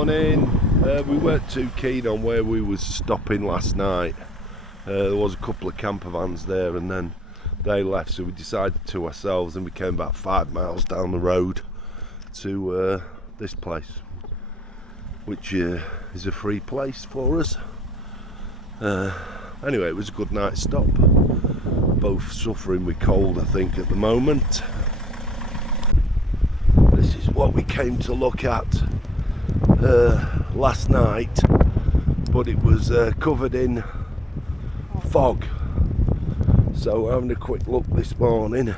morning. We weren't too keen on where we was stopping last night. There was a couple of camper vans there and then they left, so we decided to ourselves and we came about 5 miles down the road to this place, which is a free place for us. Anyway, it was a good night stop. Both suffering with cold, I think, at the moment. This is what we came to look at last night, but it was covered in fog. So we're having a quick look this morning.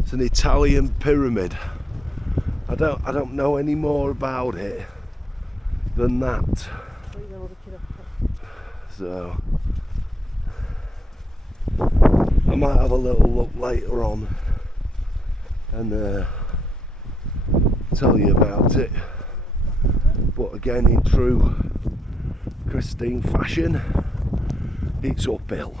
It's an Italian pyramid. I don't know any more about it than that. So I might have a little look later on and tell you about it. But again, in true Christine fashion, it's uphill.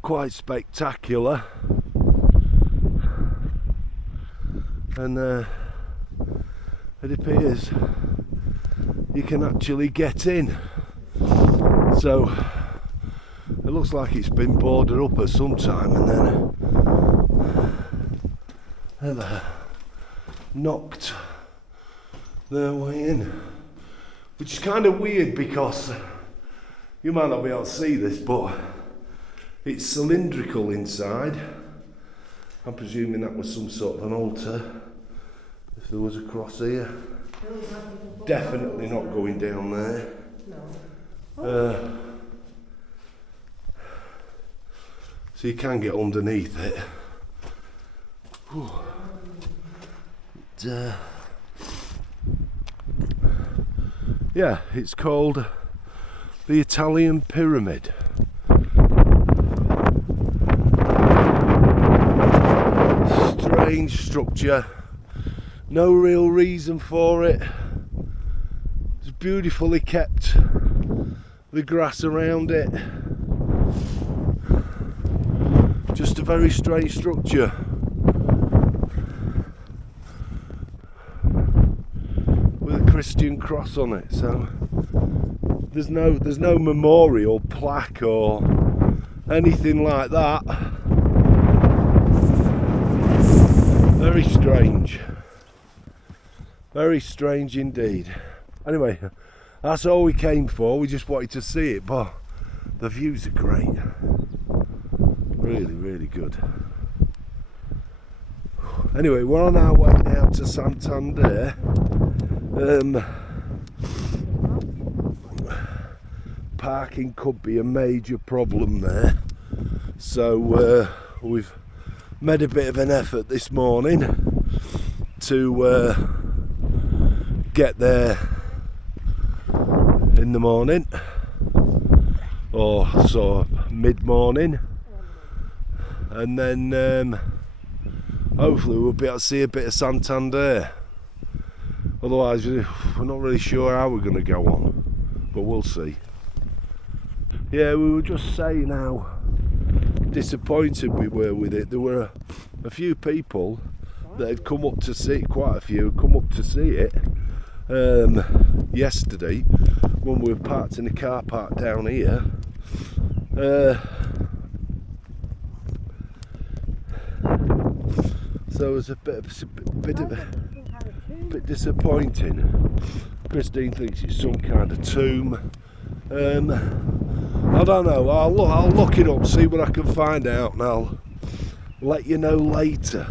Quite spectacular, and it appears you can actually get in, so it looks like it's been boarded up at some time and then they've knocked their way in, which is kind of weird because you might not be able to see this, but it's cylindrical inside. I'm presuming that was some sort of an altar, if there was a cross here. Definitely not going down there. So you can get underneath it. Yeah, it's called the Italian Pyramid. Strange structure, no real reason for it. It's beautifully kept, the grass around it. Just a very strange structure. With a Christian cross on it, so there's no memorial plaque or anything like that. Very strange indeed. Anyway, that's all we came for. We just wanted to see it, but the views are great. Really good. Anyway, we're on our way now to Santander. Parking could be a major problem there, so we've made a bit of an effort this morning to get there in the morning, or sort of mid-morning, and then hopefully we'll be able to see a bit of Santander. Otherwise we're not really sure how we're going to go on, but we'll see. Yeah, we were just saying how disappointed we were with it. There were a few people that had come up to see, quite a few had come up to see it yesterday when we were parked in the car park down here. So it was a bit disappointing. Christine thinks it's some kind of tomb. I don't know. I'll look it up, see what I can find out, and I'll let you know later.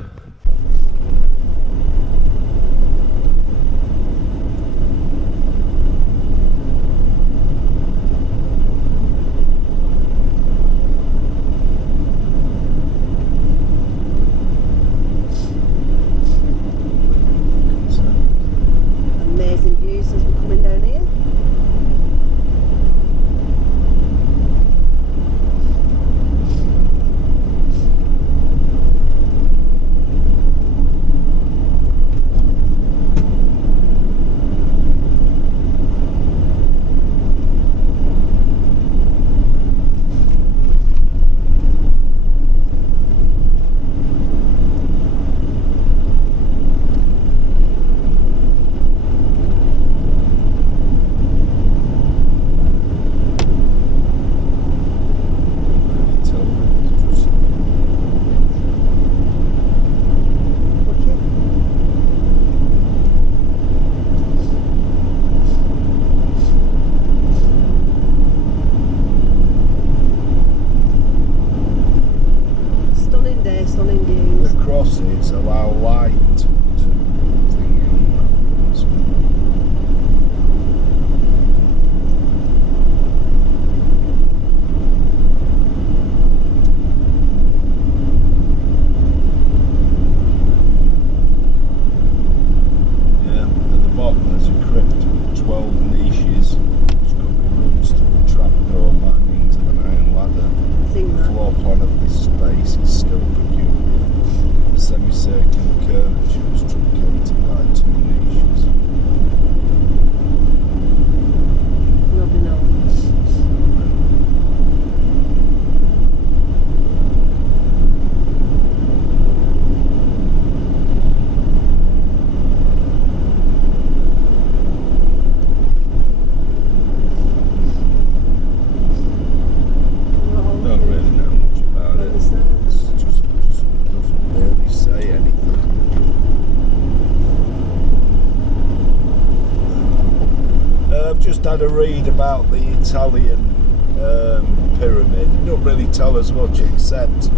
Amazing views as we're coming down here. so our light thingy on that. So yeah, at the bottom there's a crypt with 12 niches. It's got me rooms through a trapdoor by means of an iron ladder. The floor plan of this space is still peculiar. The semicircular curvature is truncated by 2 niches. Nothing else. Don't really know much about it. It just doesn't really say anything. I've just had a read about the Italian pyramid. It don't really tell us much, except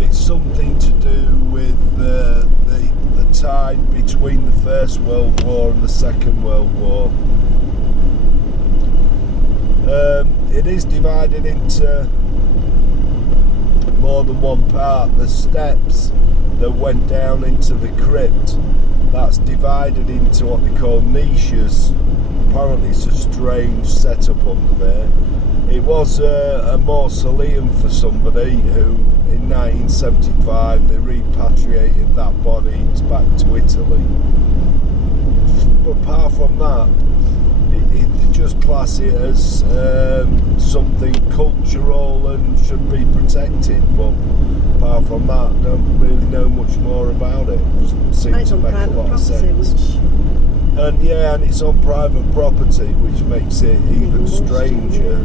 it's something to do with the time between the First World War and the Second World War. It is divided into more than one part. The steps that went down into the crypt, that's divided into what they call niches. Apparently it's a strange setup under there. It was a mausoleum for somebody who in 1975 they repatriated that body back to Italy. But apart from that, they just class it as something cultural and should be protected, but apart from that, don't really know much more about it. It doesn't seem to make a lot of sense. And yeah, and it's on private property, which makes it even stranger.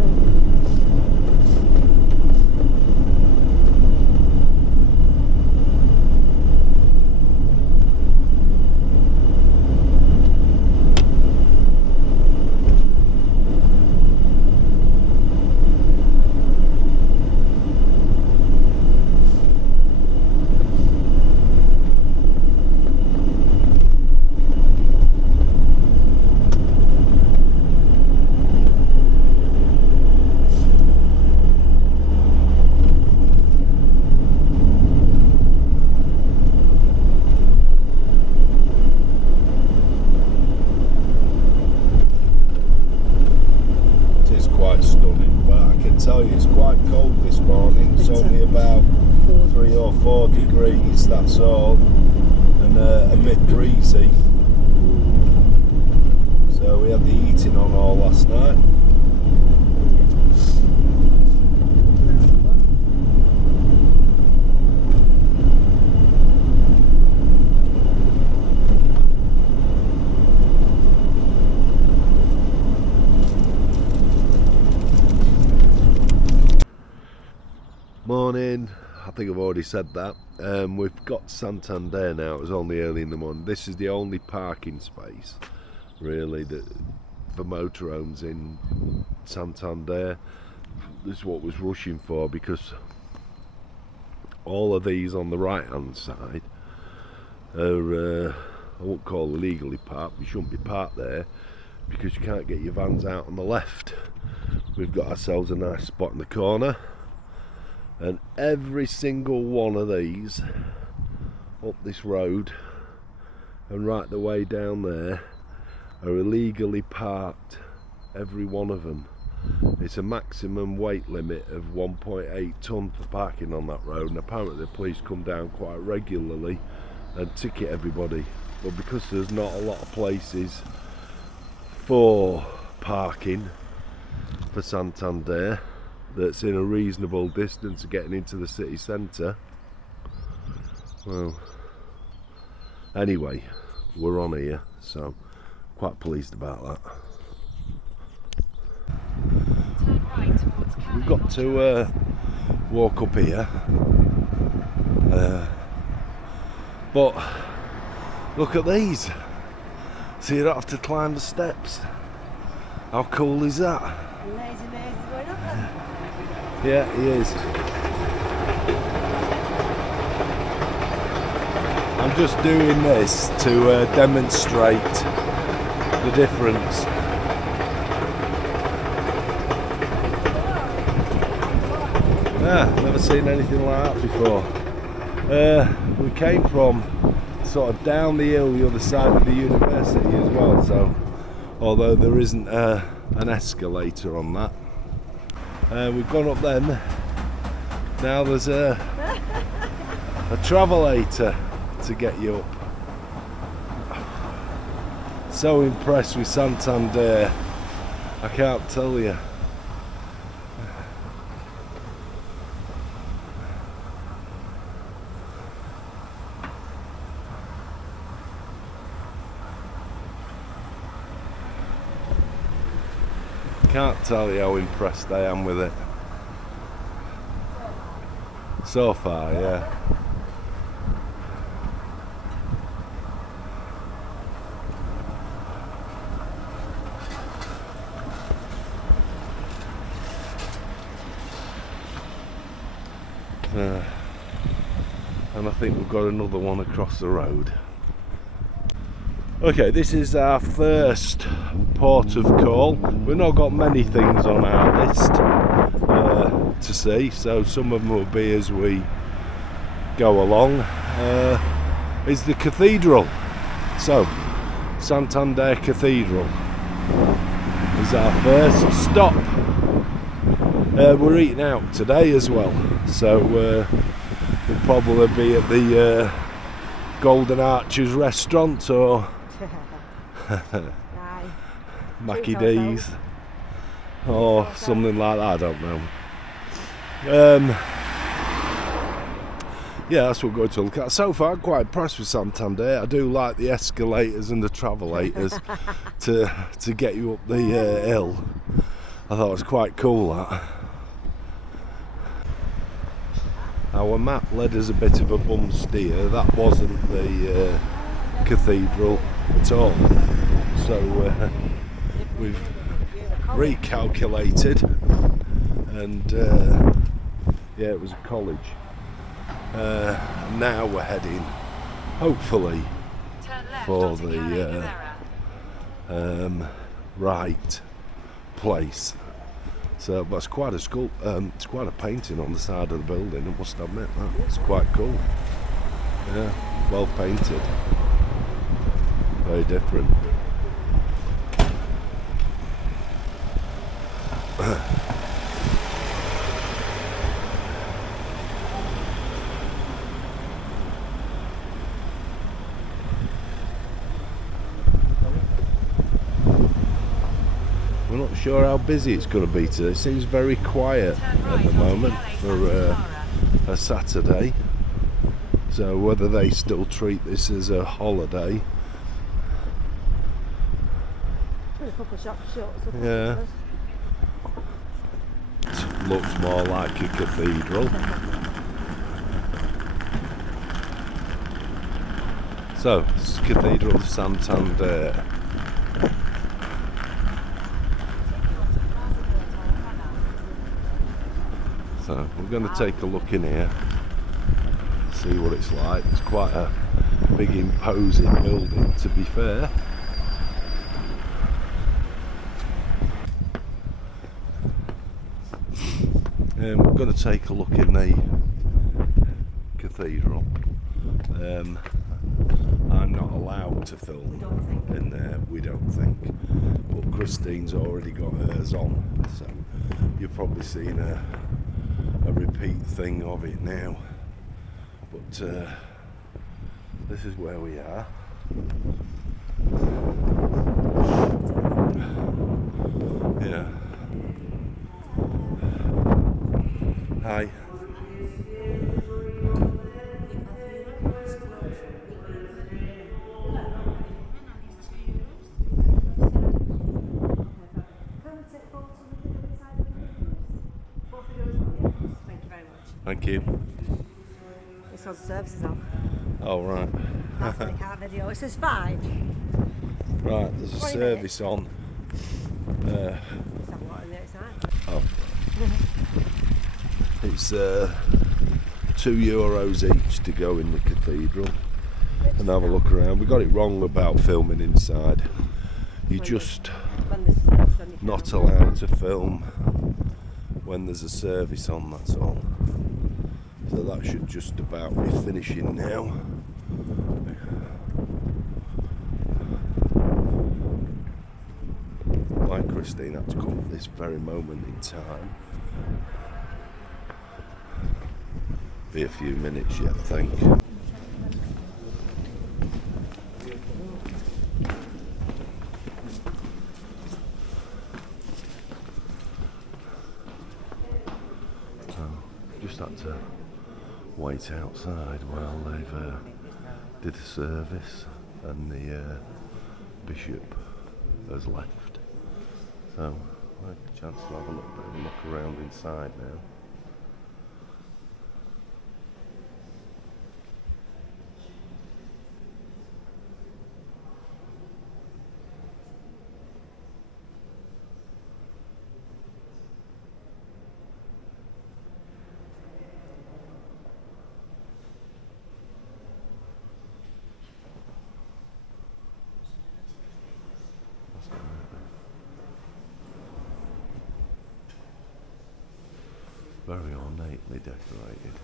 It's quite cold this morning. It's only about 3 or 4 degrees, that's all, and a bit breezy. So we had the heating on all last night. Morning, I think I've already said that. We've got Santander now. It was only early in the morning. This is the only parking space really that for motorhomes in Santander. This is what I was rushing for, because all of these on the right hand side are I won't call illegally parked. You shouldn't be parked there because you can't get your vans out on the left. We've got ourselves a nice spot in the corner, and every single one of these up this road and right the way down there are illegally parked, every one of them. It's a maximum weight limit of 1.8 tonne for parking on that road, and apparently the police come down quite regularly and ticket everybody. But because there's not a lot of places for parking for Santander that's in a reasonable distance of getting into the city centre, well, anyway, we're on here, so quite pleased about that. We've got to walk up here, but look at these, so you don't have to climb the steps. How cool is that? Amazing going up there. Yeah, he is. I'm just doing this to demonstrate the difference. Never seen anything like that before. We came from sort of down the hill the other side of the university as well, so although there isn't an escalator on that. We've gone up then. Now there's a travelator to get you up. So impressed with Santander, I can't tell you. Can't tell you how impressed I am with it. So far, yeah. And I think we've got another one across the road. Okay, this is our first port of call. We've not got many things on our list to see, so some of them will be as we go along. Is the cathedral. So, Santander Cathedral is our first stop. We're eating out today as well, so we'll probably be at the Golden Arches restaurant or Mackie D's or something like that, I don't know. Yeah, that's what we're going to look at. So far I'm quite impressed with Santander. I do like the escalators and the travelators to get you up the hill. I thought it was quite cool, that. Our map led us a bit of a bum steer. That wasn't the cathedral at all. So we've recalculated, and yeah, it was a college. Now we're heading, hopefully, for the right place. So that's quite a it's quite a painting on the side of the building, I must admit that. It's quite cool. Yeah, well painted. Very different. We're not sure how busy it's going to be today. It seems very quiet at the moment for a Saturday. So whether they still treat this as a holiday. There's a couple of shops shut. Yeah. It looks more like a cathedral. So, it's Cathedral of Santander. So we're going to take a look in here, see what it's like. It's quite a big imposing building, to be fair. And we're going to take a look in the cathedral. I'm not allowed to film in there, we don't think. But Christine's already got hers on, so you've probably seen a repeat thing of it now. But this is where we are. Yeah. Hi. Thank you. It says services on. Oh, right. That's the car video. It says 5. Right, there's a service on. Let's have a lot on the outside. Oh. It's €2 each to go in the cathedral. and have a look around. We got it wrong about filming inside. You're just not allowed to film when there's a service on, that's all. So that should just about be finishing now. Like Christine had to come at this very moment in time. Be a few minutes yet, I think. Just had to wait outside while they've did the service and the bishop has left. So I had a chance to have a little bit of a look around inside now. Very ornately decorated.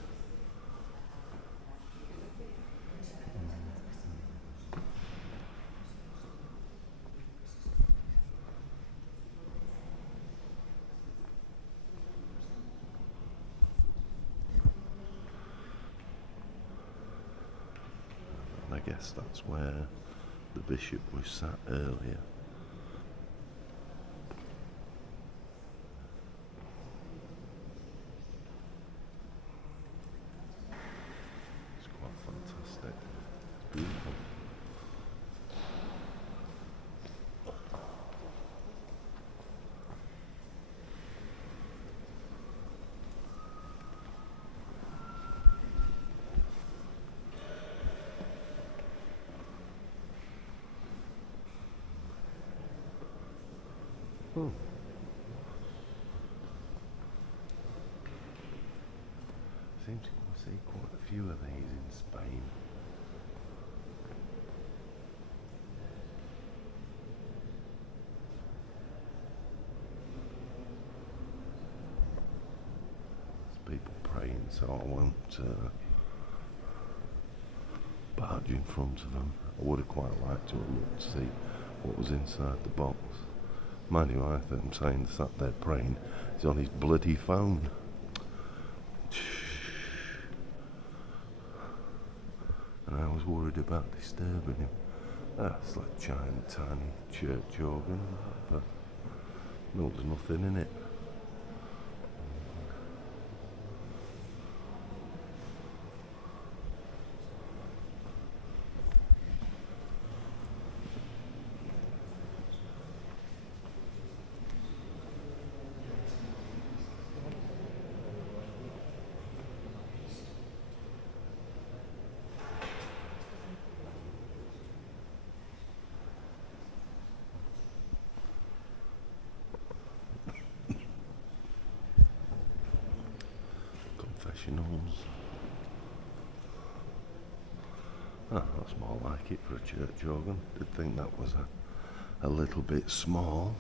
And I guess that's where the bishop was sat earlier. Fantastic. Beautiful. Seem to see quite a few of these in Spain. There's people praying, so I won't barge in front of them. I would have quite liked to have looked to see what was inside the box. Mind you, I think I'm saying sat there praying, he's on his bloody phone. And I was worried about disturbing him. It's like a tiny church organ, but no, there's nothing in it. Confessionals. That's more like it for a church organ. Did think that was a little bit small.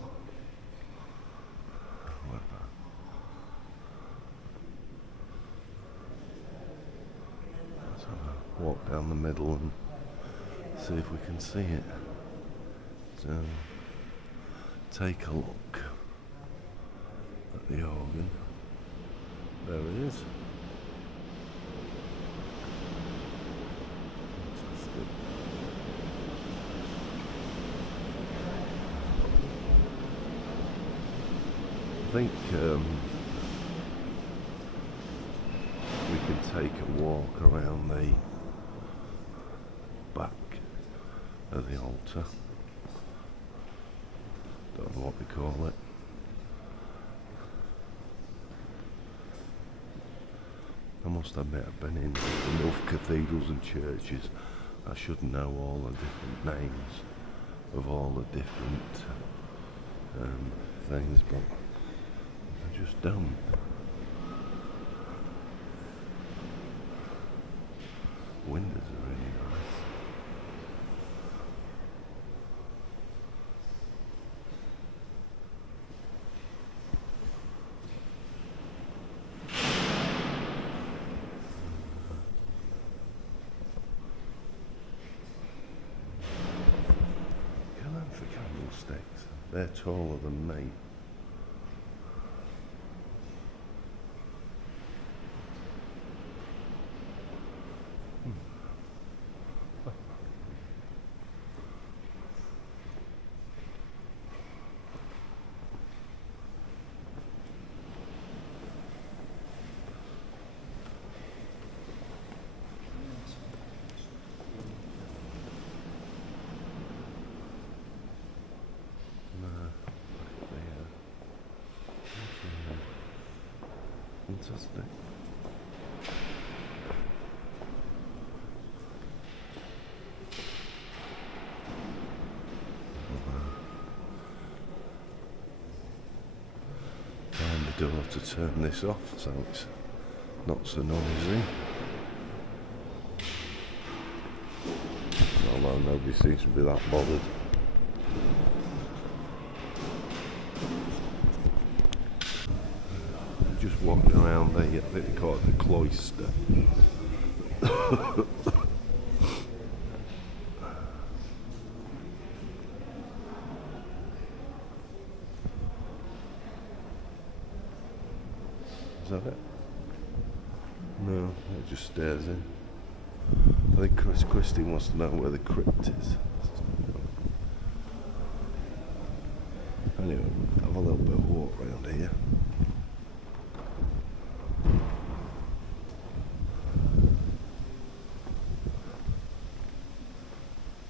Let's have a walk down the middle and see if we can see it. So, take a look at the organ. There it is. Fantastic. I think we can take a walk around the back of the altar. Don't know what they call it. I must admit I've been in enough cathedrals and churches. I should know all the different names of all the different things, but I just don't. Windows are really nice. They're taller than me. Fantastic. Find the door to turn this off so it's not so noisy. Although nobody seems to be that bothered. Just walking around there, I think they call it the cloister. Is that it? No, it just stares in. I think Chris Christie wants to know where the crypt is. Anyway, we'll have a little bit of walk around here.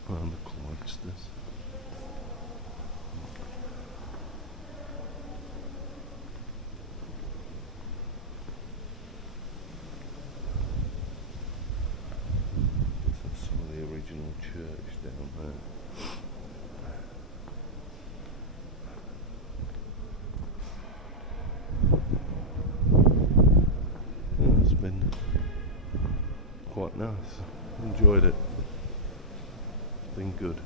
Around the cloisters. That's some of the original church down there. Yeah, it's been quite nice. Enjoyed it. Been good.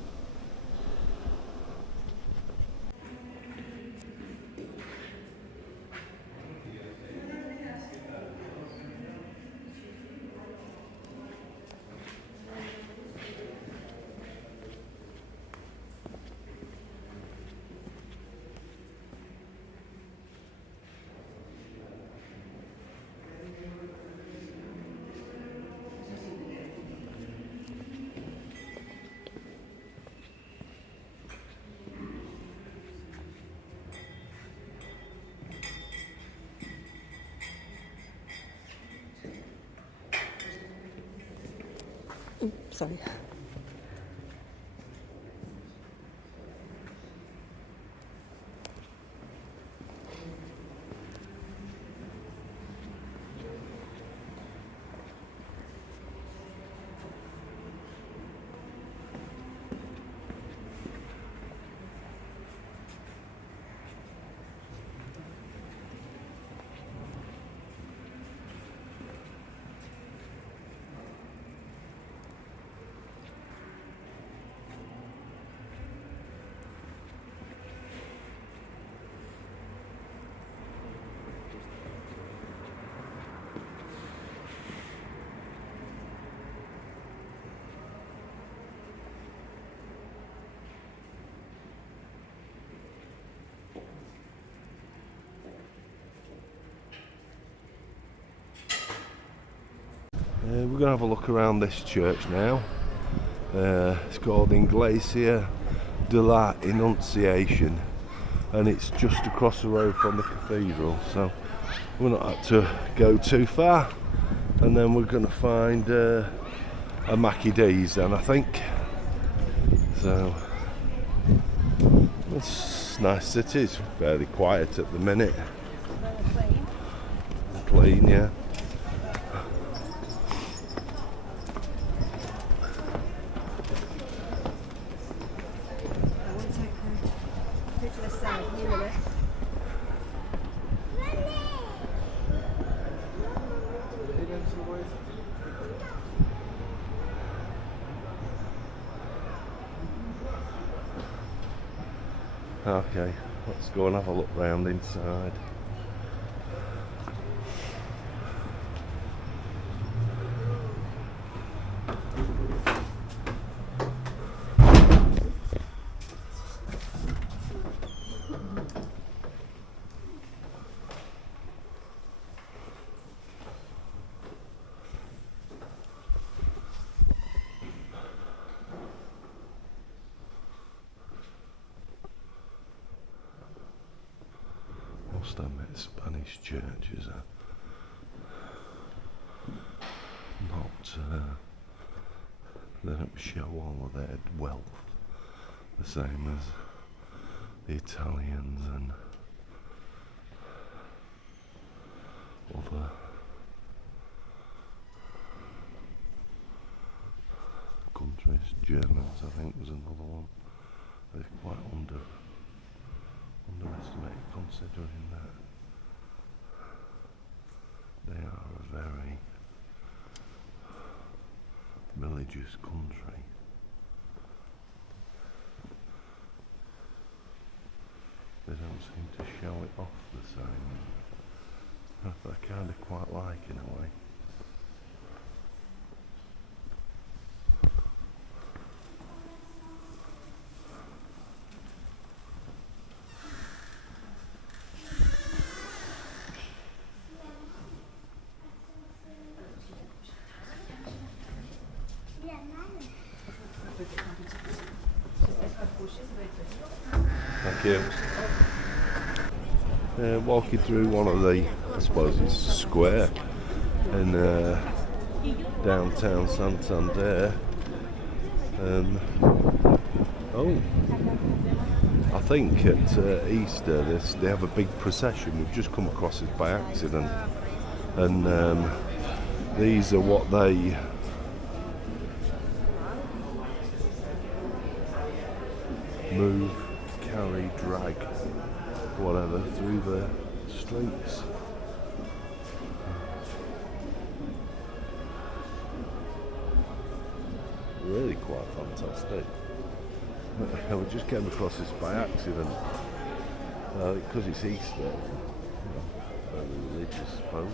Sorry. We're going to have a look around this church now. It's called Iglesia de la Annunciation, and it's just across the road from the cathedral, so we're not had to go too far, and then we're going to find a Mackie D's then, I think. So it's a nice city. It's fairly quiet at the minute. Clean, yeah. Okay, let's go and have a look round inside. must admit, Spanish churches are not, they don't show all of their wealth the same as the Italians and other countries. Germans, I think, was another one. They're quite underestimated, considering that they are a very religious country. They don't seem to show it off the same. I kind of quite like, in a way. Thank you. Walking through one of the, I suppose it's a square in downtown Santander. Oh, I think at Easter they have a big procession. We've just come across it by accident, and these are what they move, carry, drag, whatever, through the streets. Really quite fantastic. We just came across this by accident because it's Easter. Very religious, I suppose.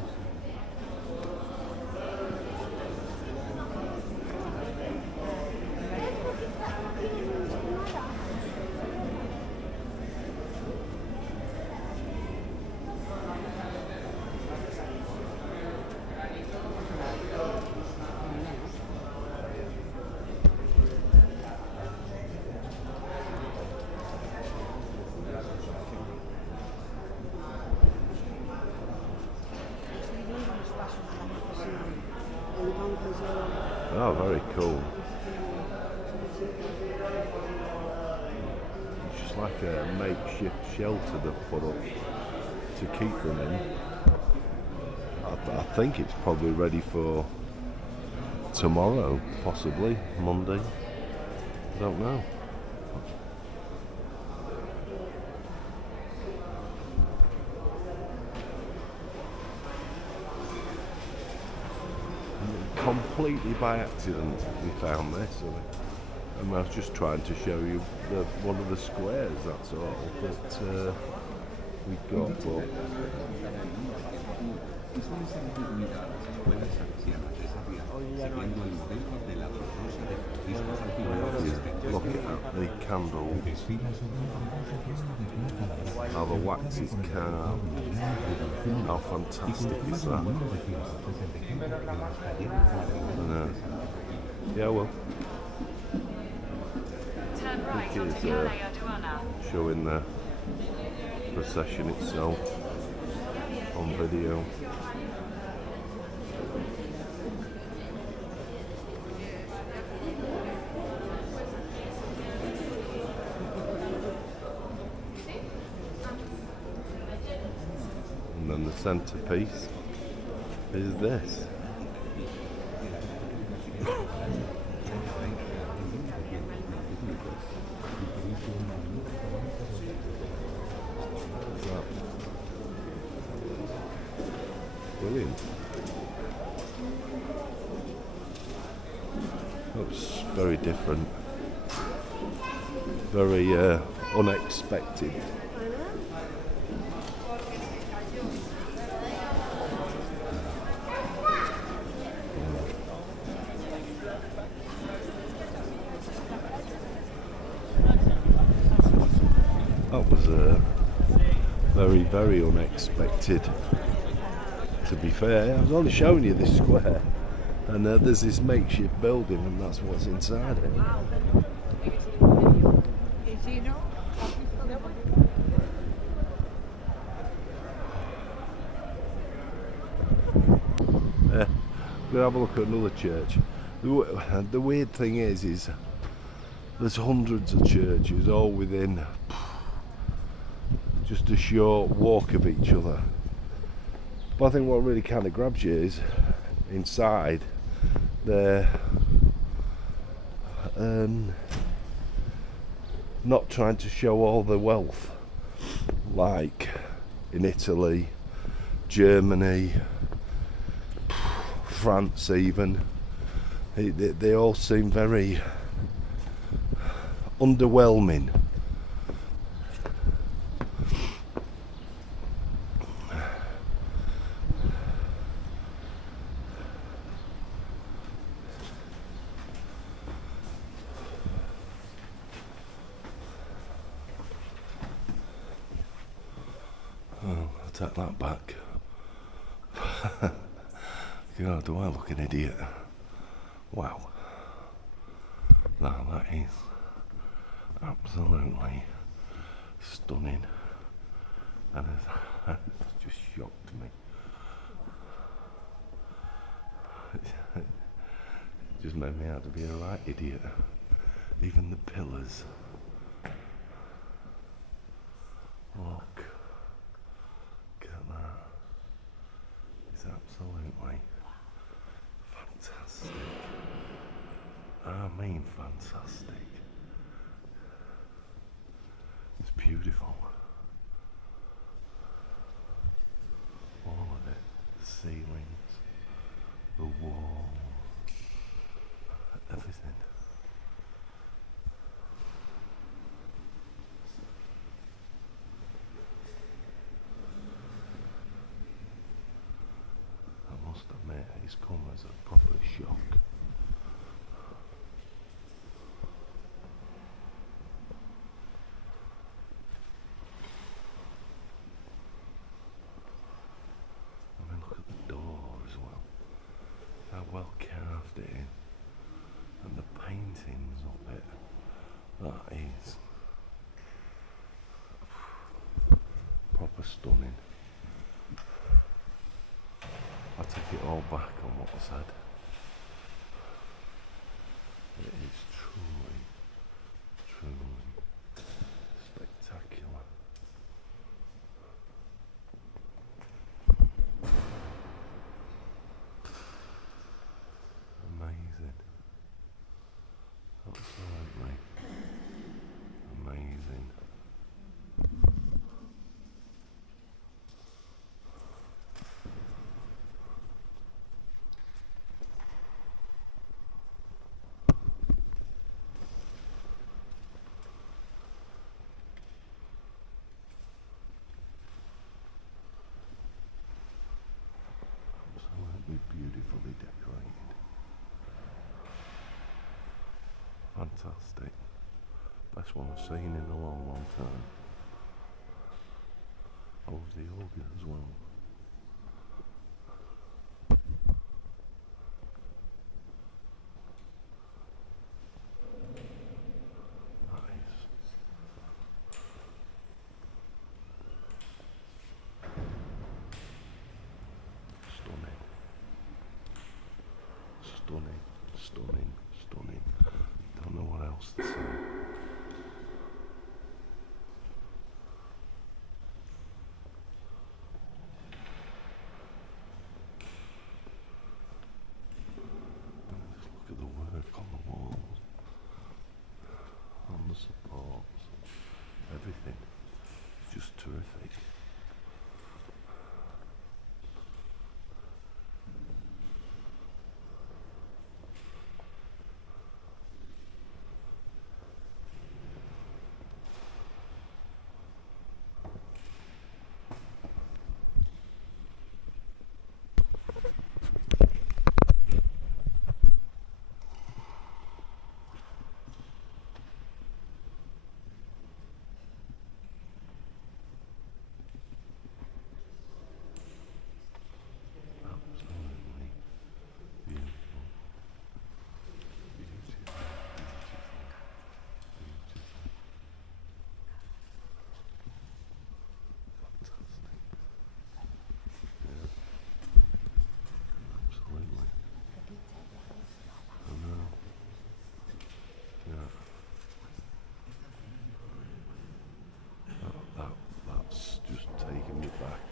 Oh, very cool. It's just like a makeshift shelter they've put up to keep them in. I think it's probably ready for tomorrow, possibly Monday. I don't know. Completely by accident we found this, and I was just trying to show you one of the squares, that's all, that we got. But look at the candle, how the wax is carved, how fantastic is that? Yeah, well, I think it's showing the procession itself on video. And then the centerpiece is this. Brilliant. Looks very different. Very unexpected. That was very, very unexpected. To be fair, I was only showing you this square, and there's this makeshift building, and that's what's inside it. gonna have a look at another church. The weird thing is there's hundreds of churches all within just a short walk of each other. But I think what really kind of grabs you is inside they're not trying to show all the wealth like in Italy, Germany, France even. They all seem very underwhelming. Oh, I'll take that back. God, do I look an idiot? Wow. Now that is absolutely stunning. And it's just shocked me. It just made me out to be a right idiot. Even the pillars. Look. Look at that. It's absolutely fantastic. I mean fantastic. It's beautiful. All of it. The ceilings, the wall, everything. I must admit, it's come as a proper shock. I mean, look at the door as well. How well carved it is. And the paintings of it. That is proper stunning. I take it all back on what I said. It is truly, truly spectacular. Amazing. Absolutely amazing. Absolutely beautifully decorated. Fantastic. Best one I've seen in a long, long time. I love the organ as well. That is stunning. Stunning, stunning, stunning. Don't know what else to say. Just look at the work on the walls, on the supports, everything. It's just terrific.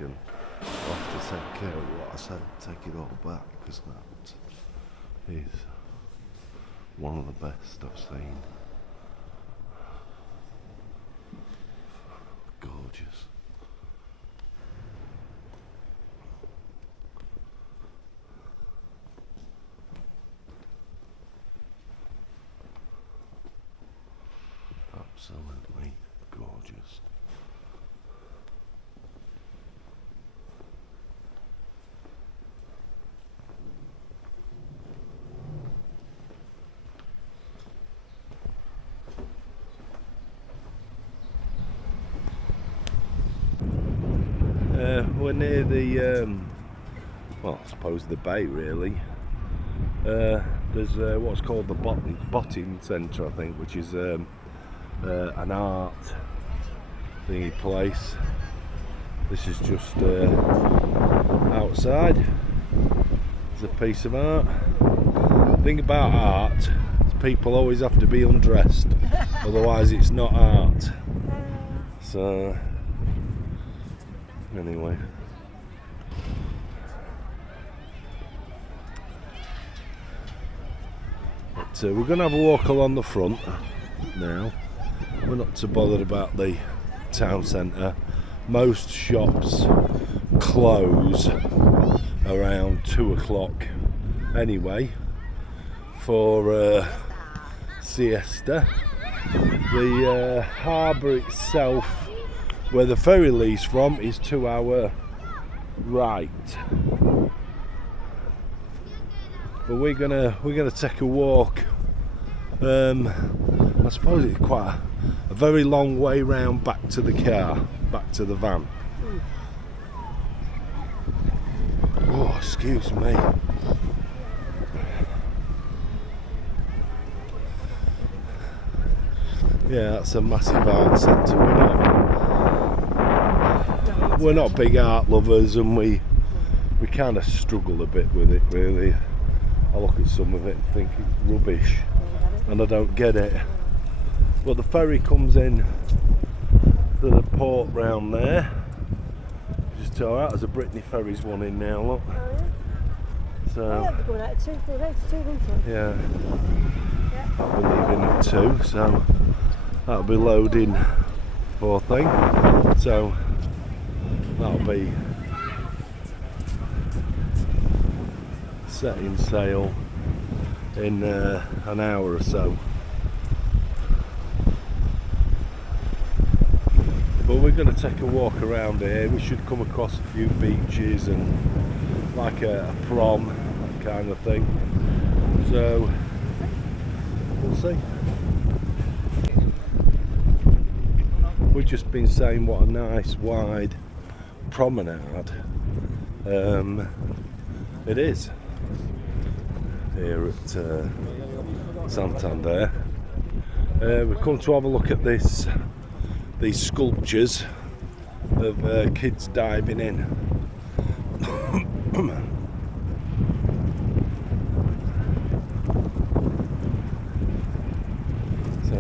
and I'll have to take care of what I said, take it all back, because that is one of the best I've seen. Gorgeous. Absolutely gorgeous. We're near the, well, I suppose the bay really. There's what's called the Botting Centre, I think, which is an art thingy place. This is just outside. It's a piece of art. The thing about art is people always have to be undressed, otherwise it's not art. So anyway. But we're going to have a walk along the front now. We're not too bothered about the town centre. Most shops close around 2 o'clock anyway for siesta. The harbour itself, where the ferry leaves from, is 2 hour right. But we're gonna take a walk. I suppose it's quite a very long way round back to the car, back to the van. Oh, excuse me. Yeah, that's a massive art centre. We're not big art lovers, and we kind of struggle a bit with it really. I look at some of it and think it's rubbish, and I don't get it. But the ferry comes in to the port round there. Just alright, there's a Brittany Ferries one in now, look. Oh, yeah. So, yeah, we're going out at 2, 4 days, 2 months. yeah. I'll be leaving at 2, so that'll be loading 4 thing. So that'll be setting sail in an hour or so. But we're going to take a walk around here. We should come across a few beaches and like a prom, that kind of thing. So we'll see. We've just been saying what a nice wide promenade it is here at Santander. We've come to have a look at these sculptures of kids diving in. So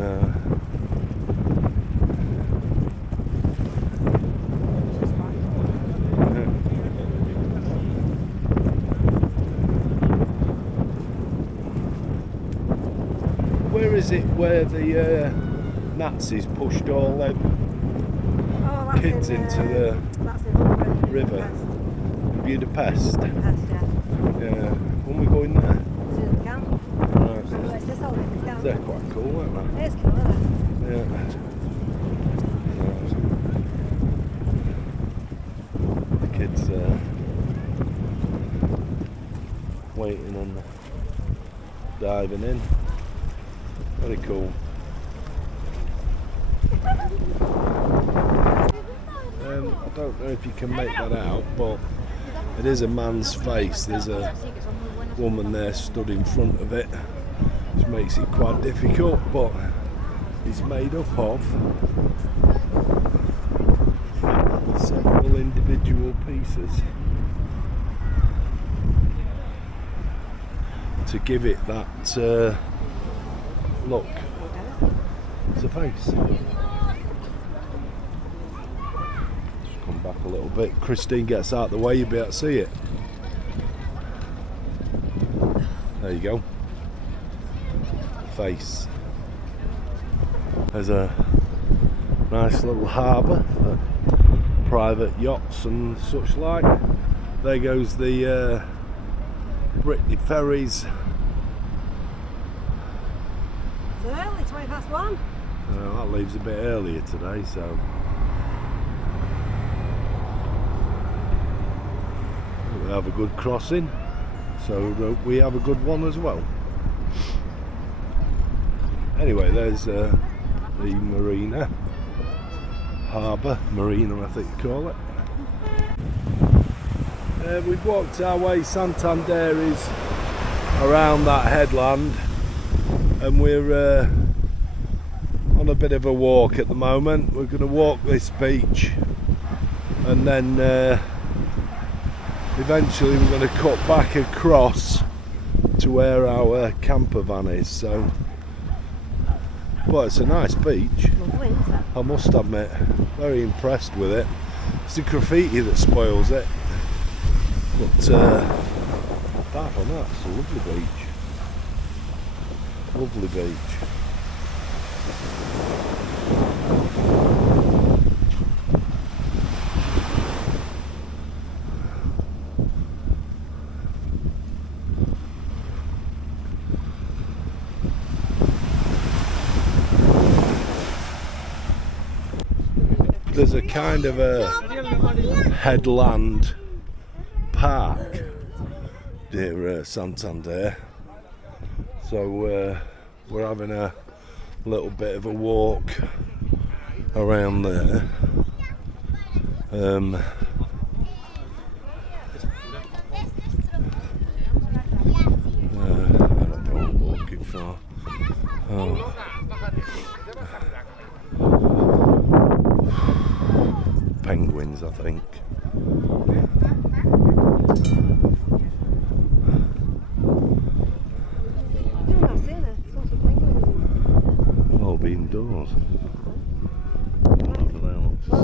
where is it where the Nazis pushed all them kids into the river? Budapest. Yeah. When we going there? Right. They're quite cool, aren't they? It's cool, isn't it? Yeah. The kids waiting and diving in. Very cool. I don't know if you can make that out, but it is a man's face. There's a woman there stood in front of it, which makes it quite difficult, but it's made up of several individual pieces to give it that look. It's a face. Just come back a little bit. Christine gets out the way, you'll be able to see it. There you go. The face. There's a nice little harbour for private yachts and such like. There goes the Brittany ferries. It's early, it's 1:20. That leaves a bit earlier today, so we have a good crossing, so we have a good one as well. Anyway, there's the marina, harbour, marina I think you call it. We've walked our way. Santander is around that headland, and we're on a bit of a walk at the moment. We're going to walk this beach, and then eventually we're going to cut back across to where our camper van is. So, well, it's a nice beach. Lovely, isn't it? I must admit, very impressed with it. It's the graffiti that spoils it, but apart from that, it's a lovely beach. Lovely beach. There's a kind of a headland park near Santander, so we're having a little bit of a walk around there. I don't know what I'm walking for. Oh. Penguins, I think. All be indoors. Over there, lots of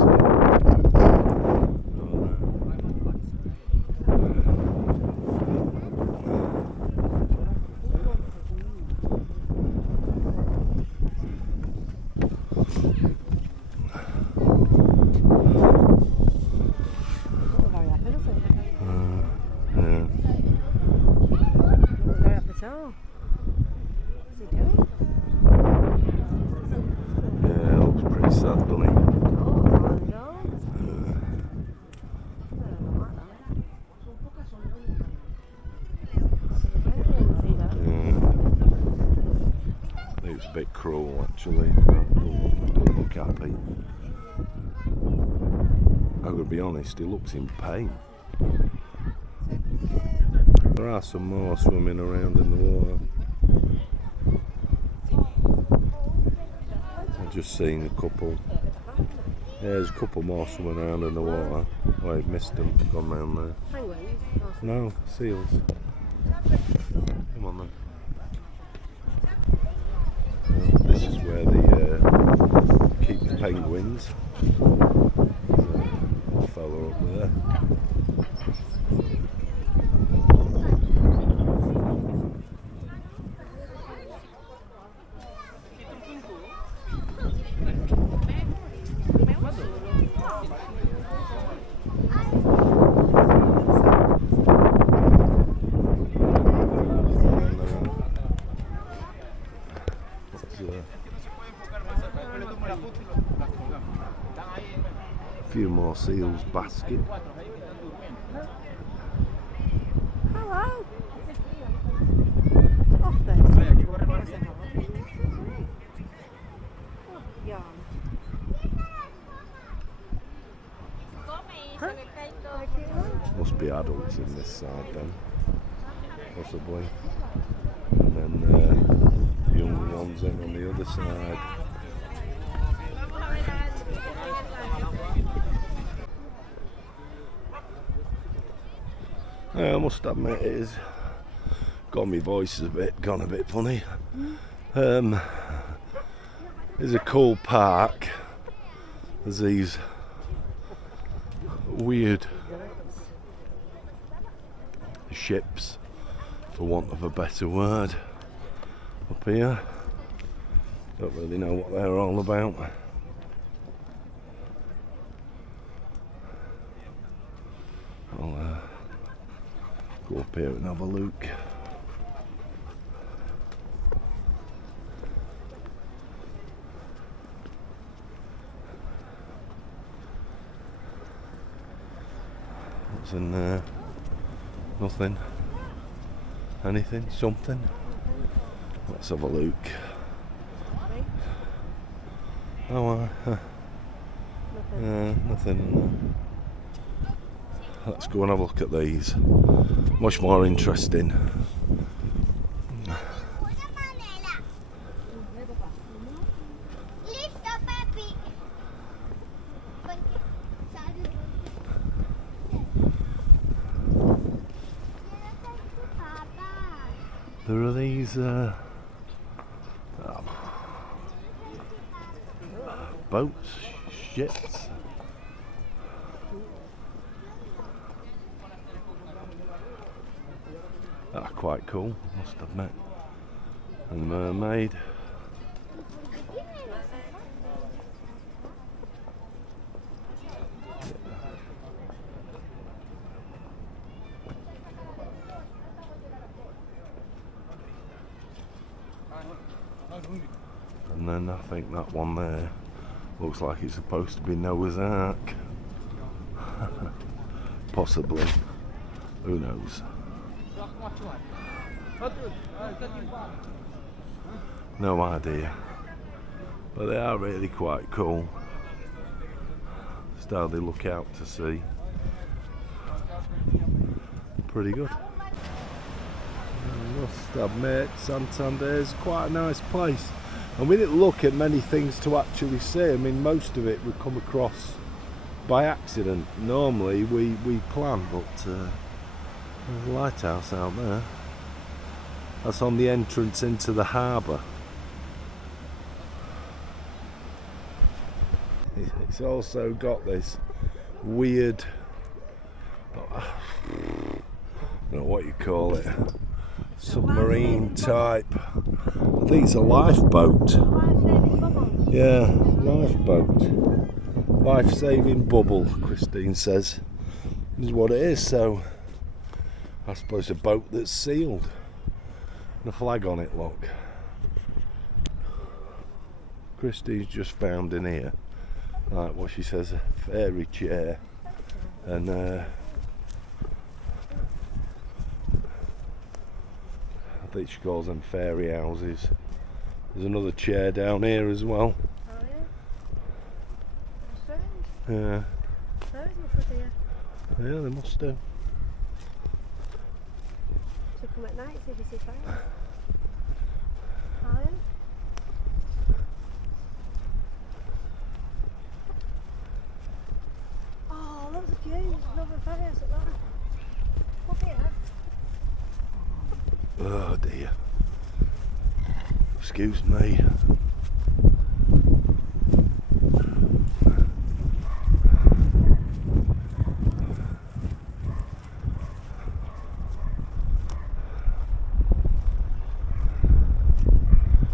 a bit cruel actually. Don't look happy. I'm going to be honest, he looks in pain. There are some more swimming around in the water. I've just seen a couple. Yeah, there's a couple more swimming around in the water. Oh, I've missed them, gone round there. Penguins? No, seals. Come on then. This is where they keep the penguins. There's a fella up there. A few more seals basking. Hello. Off there. Yarn. Must be adults in this side then, possibly. And then the young ones in on the other side. I must admit it has got my voice gone a bit funny. It's a cool park. There's these weird ships, for want of a better word, up here. Don't really know what they're all about. I'll go up here and have a look. What's in there? Nothing. Anything? Something? Let's have a look. Oh, nothing in there. Let's go and have a look at these. Much more interesting. There are these boats, ships. That are quite cool, must admit. And the mermaid. And then I think that one there looks like it's supposed to be Noah's Ark. Possibly. Who knows? No idea. But they are really quite cool. Just how they look out to sea. Pretty good. I must admit, Santander is quite a nice place. And we didn't look at many things to actually see. I mean, most of it we come across by accident. Normally we plan, but there's a lighthouse out there. That's on the entrance into the harbour. It's also got this weird, I don't know what you call it, submarine type. I think it's a lifeboat. Yeah, lifeboat. Life-saving bubble, Christine says, is what it is. So I suppose a boat that's sealed. And a flag on it, look. Christine's just found in here, like what she says, a fairy chair. And I think she calls them fairy houses. There's another chair down here as well. Oh yeah? That's strange. Yeah. Fairies must live here. Yeah, they must do. So come at night, see if you see fairies. Oh yeah? Oh, loads of views. Another fairy house at that. Up here. Oh dear. Excuse me.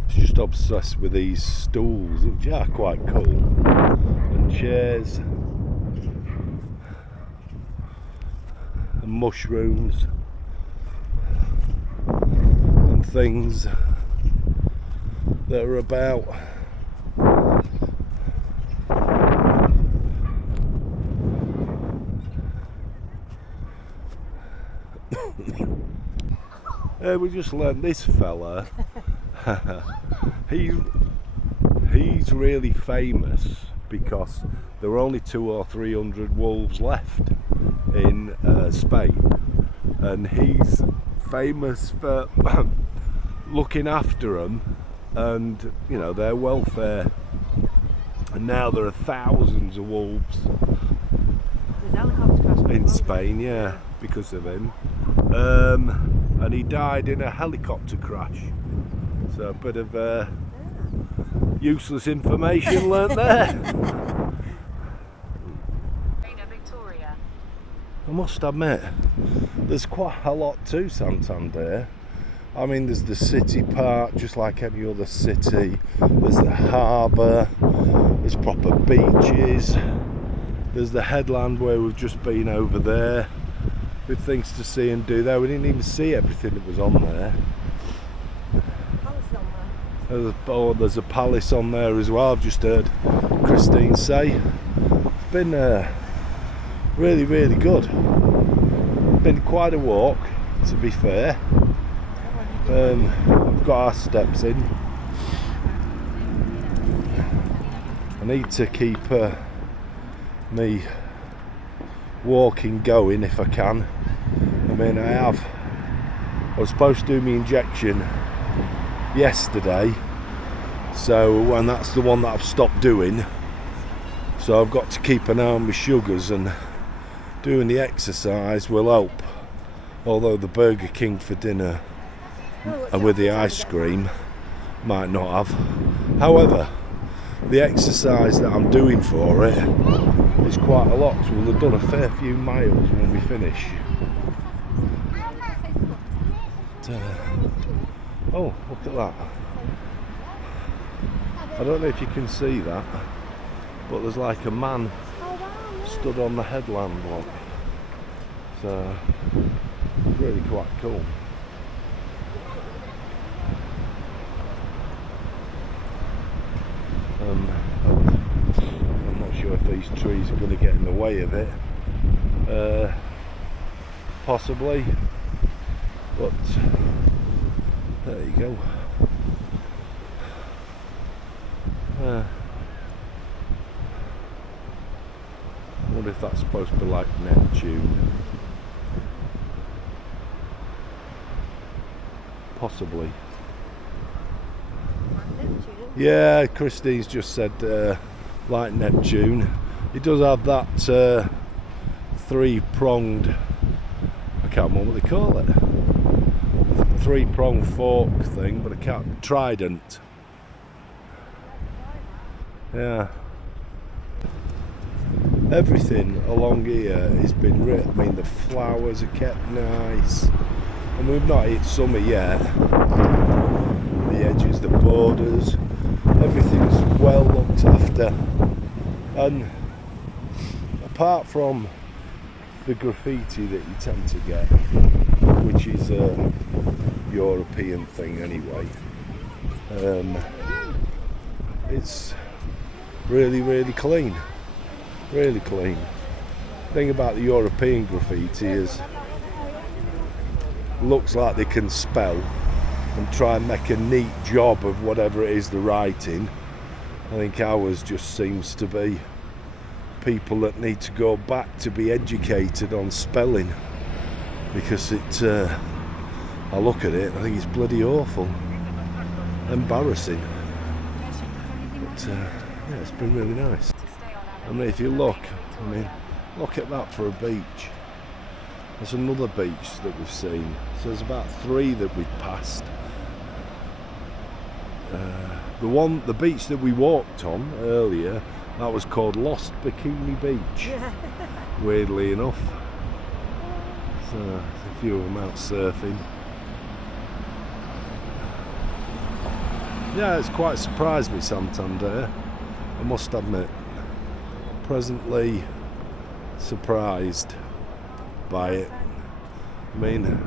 She's just obsessed with these stools, which are quite cool, and chairs, and mushrooms. Things that are about. We just learned this fella. He's really famous because there are only 200 or 300 wolves left in Spain, and he's famous for looking after them and, you know, their welfare. And now there are thousands of wolves in Spain, yeah, because of him. And he died in a helicopter crash. So a bit of useless information learnt there. I must admit, there's quite a lot to Santander. I mean, there's the city park, just like any other city. There's the harbour. There's proper beaches. There's the headland where we've just been over there, with things to see and do there. We didn't even see everything that was on there. There's a palace on there as well. I've just heard Christine say. It's been really, really good. Been quite a walk, to be fair. We've got our steps in. I need to keep me walking going if I can. I mean, I was supposed to do my injection yesterday, and that's the one that I've stopped doing. So I've got to keep an eye on my sugars, and doing the exercise will help. Although the Burger King for dinner and with the ice cream might not have. However, the exercise that I'm doing for it is quite a lot, so we'll have done a fair few miles when we finish. Oh, look at that. I don't know if you can see that, but there's like a man stood on the headland block. So, really quite cool. I'm not sure if these trees are going to get in the way of it. Possibly, but there you go. I wonder if that's supposed to be like Neptune. Possibly. Neptune? Yeah, Christine's just said like Neptune. It does have that three-pronged, I can't remember what they call it, three-pronged fork thing, but I can't, trident. Yeah. Everything along here has been I mean, the flowers are kept nice, and we've not hit summer yet. The edges, the borders, everything's well looked after, and apart from the graffiti that you tend to get, which is a European thing anyway, it's really, really clean. Really clean. The thing about the European graffiti is looks like they can spell and try and make a neat job of whatever it is they're writing. I think ours just seems to be people that need to go back to be educated on spelling, because I look at it and I think it's bloody awful, embarrassing, but yeah, it's been really nice. I mean, if you look, look at that for a beach. There's another beach that we've seen. So there's about 3 that we've passed. The beach that we walked on earlier, that was called Lost Bikini Beach. Weirdly enough. So there's a few of them out surfing. Yeah, it's quite surprised me, Santander, I must admit. Presently surprised by it. I mean,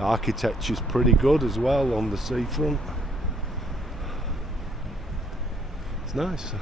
architecture's pretty good as well on the seafront. It's nice.